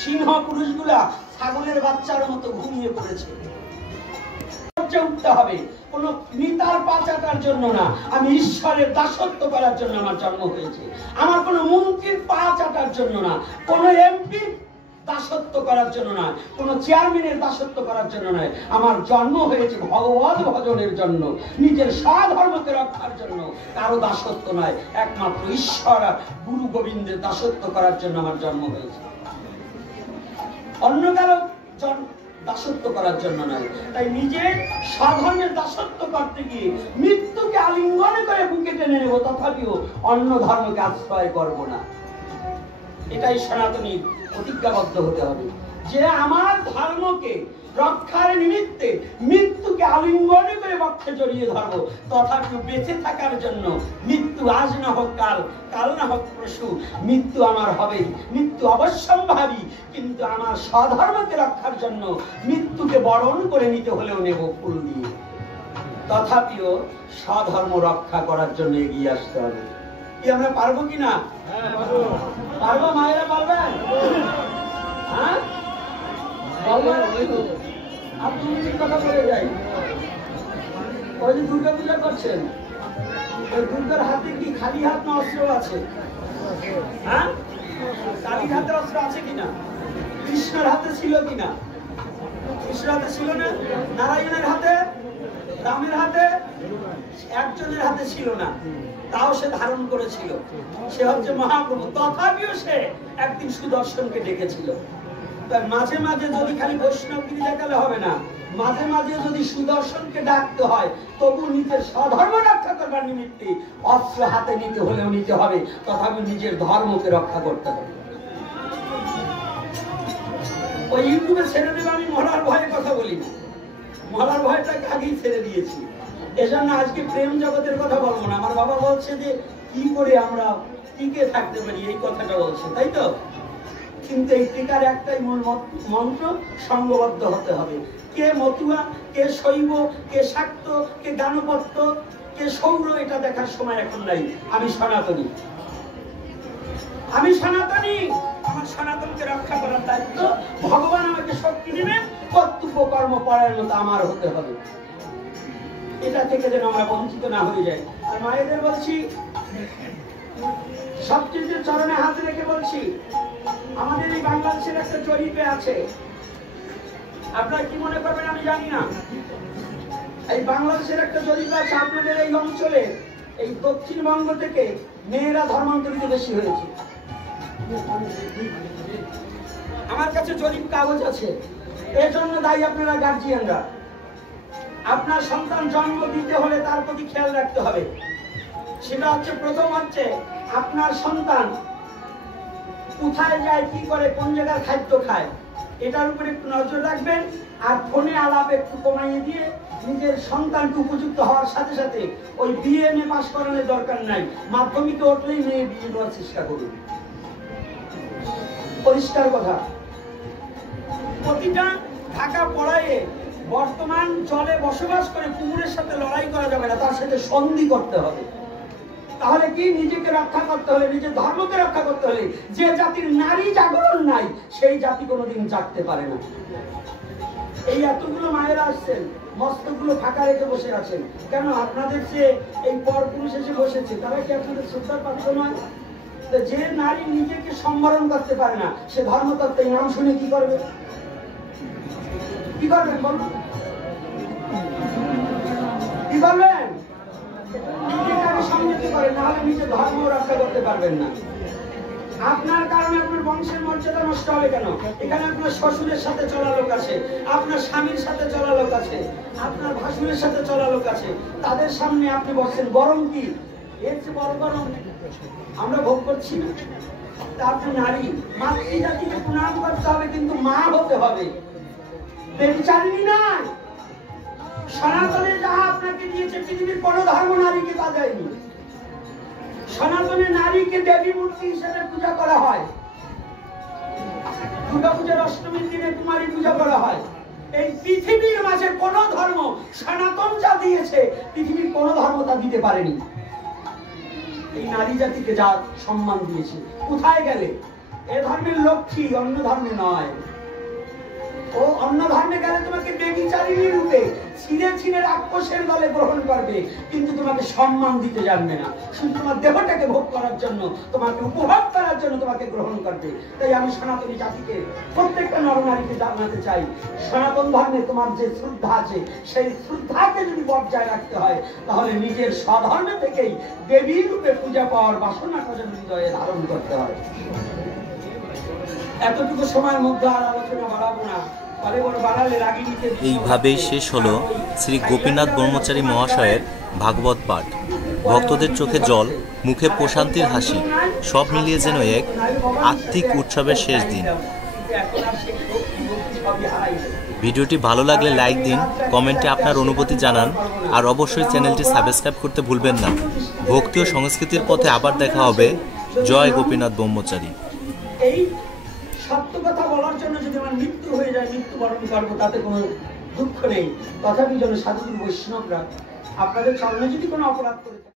সিংহ পুরুষগুলা ছাগলের বাচ্চার মতো ঘুমিয়ে পড়েছে। উঠতে হবে কোন নেতার পা চাটার জন্য না, আমি ঈশ্বরের দাসত্ব করার জন্য আমার জন্ম হয়েছে। আমার কোন মন্ত্রীর পা চাটার জন্য না, কোন এমপি দাসত্ব করার জন্য নয়, কোন চেয়ারম্যানের দাসত্ব করার জন্য নয়। আমার জন্ম হয়েছে ভগবত ভজনের জন্য, নিজের স্বধর্মকে রক্ষার জন্য। কারো দাসত্ব নয়, একমাত্র ঈশ্বর গুরু গোবিন্দের দাসত্ব করার জন্য আমার জন্ম হয়েছে, অন্য কারো দাসত্ব করার জন্য নয়। তাই নিজের স্বধর্মের দাসত্ব করতে গিয়ে মৃত্যুকে আলিঙ্গন করে বুকে টেনে নেব, তথাপিও অন্য ধর্মকে আশ্রয় করব না। এটাই সনাতনী প্রতিজ্ঞাবদ্ধ হতে হবে যে আমার ধর্মকে রক্ষার নিমিত্তে মৃত্যুকে আলিঙ্গন করে বক্ষে জড়িয়ে ধরবো, তথাপিও বেঁচে থাকার জন্য মৃত্যু আজ না হোক কাল, কাল না হোক পরশু, মৃত্যু আমার হবেই, মৃত্যু অবশ্যম্ভাবী। কিন্তু আমার স্বধর্মকে রক্ষার জন্য মৃত্যুকে বরণ করে নিতে হলেও নেব ফুল দিয়ে, তথাপিও স্বধর্ম রক্ষা করার জন্য এগিয়ে আসতে হবে। কি আমরা পারবো কিনা? পারবো? মায়েরা পারবেন? হ্যাঁ, কথা বলে যাই। ওই যে দুর্গা পূজা করছেন, ওই দুর্গার হাতে কি খালি হাত না অস্ত্র আছে? হ্যাঁ, কালীর হাতে অস্ত্র আছে কিনা? কৃষ্ণের হাতে ছিল কিনা? কৃষ্ণের হাতে ছিল না। নারায়ণের হাতে, রামের হাতে, একজনের হাতে ছিল না, তাও সে ধারণ করেছিল। সে হচ্ছে মহাপ্রভু। তথাপিও সে একদিন সুদর্শনকে ডেকেছিল। মাঝে মাঝে যদি খালি বৈষ্ণবগিরি দেখালে হবে না, মাঝে মাঝে যদি সুদর্শনকে ডাকতে হয়, তবু নিজের স্বধর্ম রক্ষা করবার নিমিত্তে অস্ত্র হাতে নিতে হলেও নিতে হবে, তথাপি নিজের ধর্মকে রক্ষা করতে হবে। ওই ইউটিউবে ছেড়ে দেবে, আমি মরার ভয়ে কথা বলি না, মরার ভয়টাকে আগেই ছেড়ে দিয়েছি। এজন্য আজকে প্রেম জগতের কথা বলবো না। আমার বাবা বলছে যে কি করে আমরা টিকে থাকতে পারি, এই কথাটা বলছে, তাই তো? কিন্তু এই টিকার একটাই মূল মন্ত্র, সঙ্গবদ্ধ হতে হবে। কে মতুয়া, কে শৈব, কে শাক্ত, কে গানপত্য, কে সৌর, এটা দেখার সময় এখন নাই। আমি সনাতনী, আমি সনাতনী। আমার সনাতনকে রক্ষা করার দায়িত্ব ভগবান আমাকে শক্তি দিবেন, কর্তব্য কর্ম পরায়ণ আমার হতে হবে। এটা থেকে যেন আমরা বঞ্চিত না হয়ে যাই। আর মায়েদের বলছি, সবচেয়ে চরণে হাত রেখে বলছি, আমাদের এই বাংলাদেশের একটা জরিপে আছে, আপনারা কি মনে করবেন আমি জানি না, এই বাংলাদেশের একটা জরিপে আছে, আপনাদের এই অঞ্চলে, এই দক্ষিণবঙ্গ থেকে মেয়েরা ধর্মান্তরিত বেশি হয়েছে। আমার কাছে জরিপ কাগজ আছে। এর জন্য দায়ী আপনারা গার্জিয়ানরা। আপনার সন্তান জন্ম দিতে হলে তার প্রতি খেয়াল রাখতে হবে। সেটা হচ্ছে, প্রথম হচ্ছে আপনার সন্তান কোথায় যায়, কি করে, কোন জায়গার খাদ্য খায়, এটার উপরে একটু নজর রাখবেন। আর ফোনে আলাপ একটু কমাইয়ে দিয়ে নিজের সন্তানকে উপযুক্ত হওয়ার সাথে সাথে ওই বিএমএ পাস করানোর দরকার নাই, মাধ্যমিকে উঠলেই মেয়ে বিয়ে দেওয়ার চেষ্টা করুন। পরিষ্কার কথা। প্রতিটা ঢাকা পড়ায়ে বর্তমান জলে বসবাস করে কুকুরের সাথে লড়াই করা যাবে না, তার সাথে সন্ধি করতে হবে। তাহলে কি, নিজেকে রক্ষা করতে হলে, নিজের ধর্মকে রক্ষা করতে হলে, যে জাতির নারী জাগরণ নাই সেই জাতি কোনোদিন জাগতে পারে না। এই এতগুলো মায়েরা আসছেন, মস্তকগুলো ফাঁকা রেখে বসে আছেন কেন? আপনাদের যে এই পর পুরুষ এসে বসেছে, তারা কি আপনাদের শ্রদ্ধার পাত্র নয়? যে নারী নিজেকে সম্বরণ করতে পারে না, সে ধর্মতত্ত্ব নাম শুনে কি করবে? কি করবেন বলুন? কি করবেন? নিজেকে সংযত করেন, নাহলে নিজের ধর্ম রক্ষা করতে পারবেন না। আপনার কারণে আপনার বংশের মর্যাদা নষ্ট হবে কেন? এখানে আপনার শ্বশুরের সাথে চলা লোক আছে, আপনার স্বামীর সাথে চলা লোক আছে, আপনার ভাসুরের সাথে চলা লোক আছে, তাদের সামনে আপনি বলছেন গরম কি, এর চেয়ে বড় গরম আমরা ভোগ করছি না। তা আপনি নারী, মাতৃজাতিকে প্রণাম করতে হবে, কিন্তু মা হতে হবে, বেবিচারিণী নয়। সনাতনে যাহা আপনাকে দিয়েছে, পৃথিবীর কোন ধর্ম নারীকে তা দেয়নি। সনাতনে নারীকে দেবী মূর্তি হিসেবে পূজা করা হয়, দুর্গা পূজার অষ্টমীর দিনে কুমারী পূজা করা হয়। এই পৃথিবীর মাঝে কোন ধর্ম সনাতন যা দিয়েছে, পৃথিবীর কোন ধর্ম তা দিতে পারেনি। এই নারী জাতিকে যা সম্মান দিয়েছে, কোথায় গেলে এ ধর্মের লক্ষ্মী, অন্য ধর্মে নয়। ও অন্য ধর্মে গেলে তোমাকে বেবিচারিণী রূপে ছিঁড়ে ছিঁড়ে রাক্ষসের দলে গ্রহণ করবে, কিন্তু তোমাকে সম্মান দিতে জানবে না। শুধু তোমার দেহটাকে ভোগ করার জন্য, তোমাকে উপভোগ করার জন্য তোমাকে গ্রহণ করবে। তাই আমি সনাতনী জাতিকে, প্রত্যেকটা নরনারীকে জানাতে চাই, সনাতন ধর্মে তোমার যে শ্রদ্ধা আছে, সেই শ্রদ্ধাকে যদি বজায় রাখতে হয়, তাহলে নিজের স্বধর্মে থেকেই দেবী রূপে পূজা পাওয়ার বাসনাটা যেন হৃদয়ে ধারণ করতে হয়। এতটুকু সময়ের মধ্যে আর আলোচনা বাড়াবো না। এইভাবেই শেষ হলো শ্রী গোপীনাথ ব্রহ্মচারী মহাশয়ের ভাগবত পাঠ। ভক্তদের চোখে জল, মুখে প্রশান্তির হাসি, সব মিলিয়ে যেন এক আত্মিক উৎসবের শেষ দিন। ভিডিওটি ভালো লাগলে লাইক দিন, কমেন্টে আপনার অনুভূতি জানান, আর অবশ্যই চ্যানেলটি সাবস্ক্রাইব করতে ভুলবেন না। ভক্তি ও সংস্কৃতির পথে আবার দেখা হবে। জয় গোপীনাথ ব্রহ্মচারী। এই সত্য কথা বলার জন্য যদি আমার মৃত্যু হয়ে যায়, মৃত্যুবরণ করবো, তাতে কোনো দুঃখ নেই। তথাপি যেন সাধুগুরু বৈষ্ণবরা আপনাদের চরণে যদি কোনো অপরাধ করে